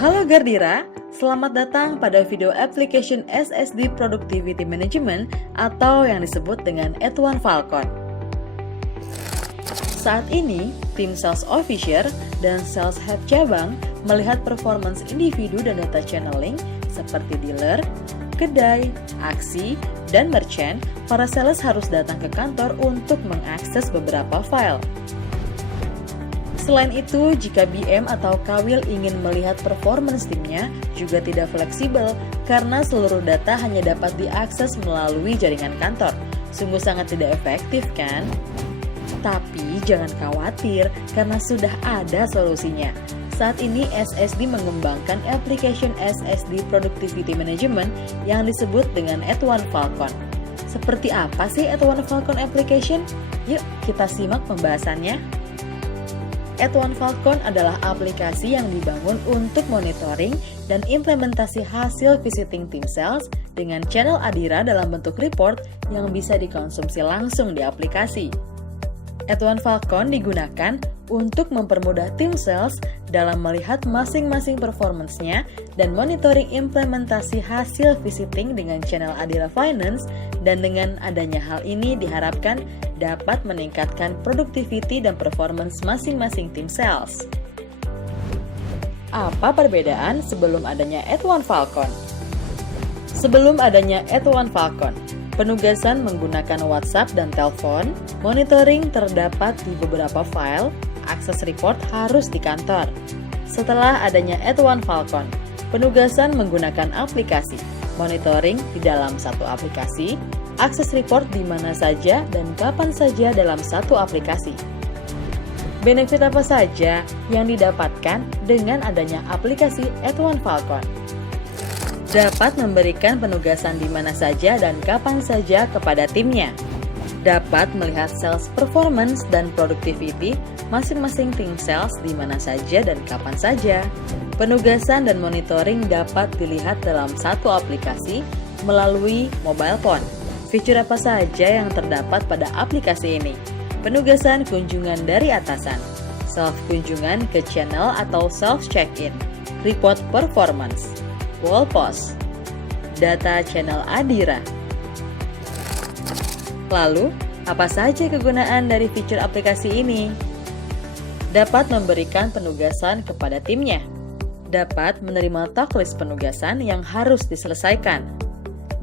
Halo Gardira, selamat datang pada video application SSD Productivity Management atau yang disebut dengan Atuan Falcon. Saat ini, tim Sales Officer dan Sales Head cabang melihat performance individu dan data channeling seperti dealer, kedai, aksi, dan merchant. Para sales harus datang ke kantor untuk mengakses beberapa file. Selain itu, jika BM atau Kawil ingin melihat performance timnya juga tidak fleksibel karena seluruh data hanya dapat diakses melalui jaringan kantor. Sungguh sangat tidak efektif kan? Tapi jangan khawatir karena sudah ada solusinya. Saat ini SSD mengembangkan application SSD Productivity Management yang disebut dengan Atuan Falcon. Seperti apa sih Atuan Falcon application? Yuk kita simak pembahasannya. Atuan Falcon adalah aplikasi yang dibangun untuk monitoring dan implementasi hasil visiting tim sales dengan channel Adira dalam bentuk report yang bisa dikonsumsi langsung di aplikasi. Atuan Falcon digunakan untuk mempermudah tim sales dalam melihat masing-masing performance-nya dan monitoring implementasi hasil visiting dengan channel Adira Finance, dan dengan adanya hal ini diharapkan dapat meningkatkan productivity dan performance masing-masing tim sales. Apa perbedaan sebelum adanya Atuan Falcon? Sebelum adanya Atuan Falcon, penugasan menggunakan WhatsApp dan telepon, monitoring terdapat di beberapa file, akses report harus di kantor. Setelah adanya Atuan Falcon, penugasan menggunakan aplikasi, monitoring di dalam satu aplikasi, akses report di mana saja dan kapan saja dalam satu aplikasi. Benefit apa saja yang didapatkan dengan adanya aplikasi Atuan Falcon? Dapat memberikan penugasan di mana saja dan kapan saja kepada timnya. Dapat melihat sales performance dan productivity masing-masing tim sales di mana saja dan kapan saja. Penugasan dan monitoring dapat dilihat dalam satu aplikasi melalui mobile phone. Fitur apa saja yang terdapat pada aplikasi ini? Penugasan kunjungan dari atasan, self kunjungan ke channel atau self check-in, report performance, wall post, data channel Adira. Lalu, apa saja kegunaan dari fitur aplikasi ini? Dapat memberikan penugasan kepada timnya. Dapat menerima task list penugasan yang harus diselesaikan.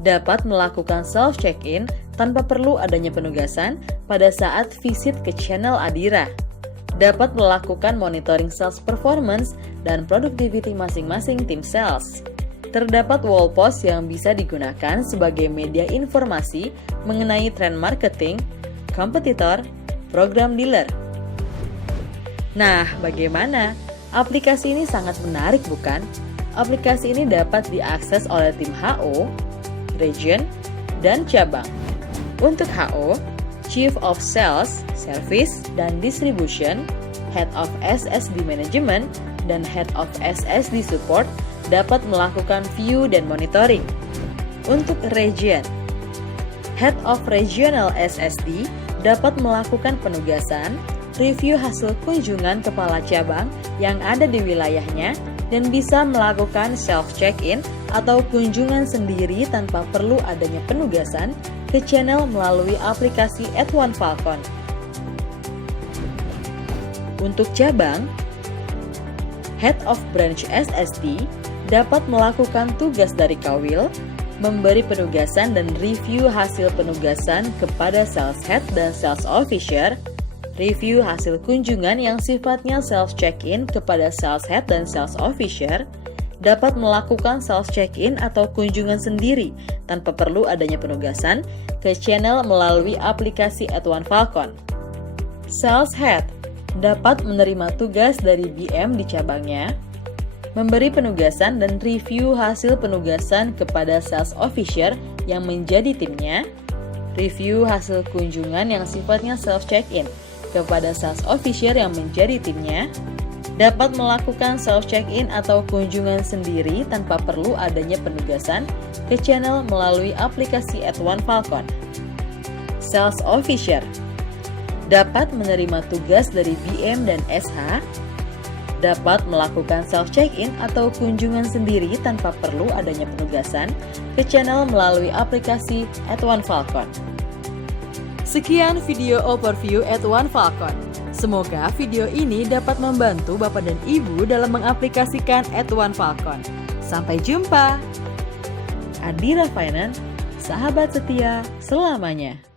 Dapat melakukan self check-in tanpa perlu adanya penugasan pada saat visit ke channel Adira. Dapat melakukan monitoring sales performance dan productivity masing-masing tim sales. Terdapat wall post yang bisa digunakan sebagai media informasi mengenai tren marketing, kompetitor, program dealer. Nah, bagaimana? Aplikasi ini sangat menarik bukan? Aplikasi ini dapat diakses oleh tim HO, region, dan cabang. Untuk HO, Chief of Sales, Service, dan Distribution, Head of SSD Management, dan Head of SSD Support dapat melakukan view dan monitoring. Untuk region, Head of Regional SSD dapat melakukan penugasan, review hasil kunjungan kepala cabang yang ada di wilayahnya, dan bisa melakukan self-check-in atau kunjungan sendiri tanpa perlu adanya penugasan ke channel melalui aplikasi Atuan Falcon. Untuk cabang, Head of Branch SSD dapat melakukan tugas dari Kawil, memberi penugasan dan review hasil penugasan kepada Sales Head dan Sales Officer, review hasil kunjungan yang sifatnya self check-in kepada Sales Head dan Sales Officer, dapat melakukan self check-in atau kunjungan sendiri tanpa perlu adanya penugasan ke channel melalui aplikasi Atuan Falcon. Sales Head dapat menerima tugas dari BM di cabangnya, memberi penugasan dan review hasil penugasan kepada Sales Officer yang menjadi timnya, review hasil kunjungan yang sifatnya self check-in kepada Sales Officer yang menjadi timnya, dapat melakukan self check-in atau kunjungan sendiri tanpa perlu adanya penugasan ke channel melalui aplikasi Atuan Falcon. Sales Officer dapat menerima tugas dari BM dan SH, dapat melakukan self-check-in atau kunjungan sendiri tanpa perlu adanya penugasan ke channel melalui aplikasi @OneFalcon. Sekian video overview @OneFalcon. Semoga video ini dapat membantu Bapak dan Ibu dalam mengaplikasikan @OneFalcon. Sampai jumpa. Adira Finance, sahabat setia selamanya.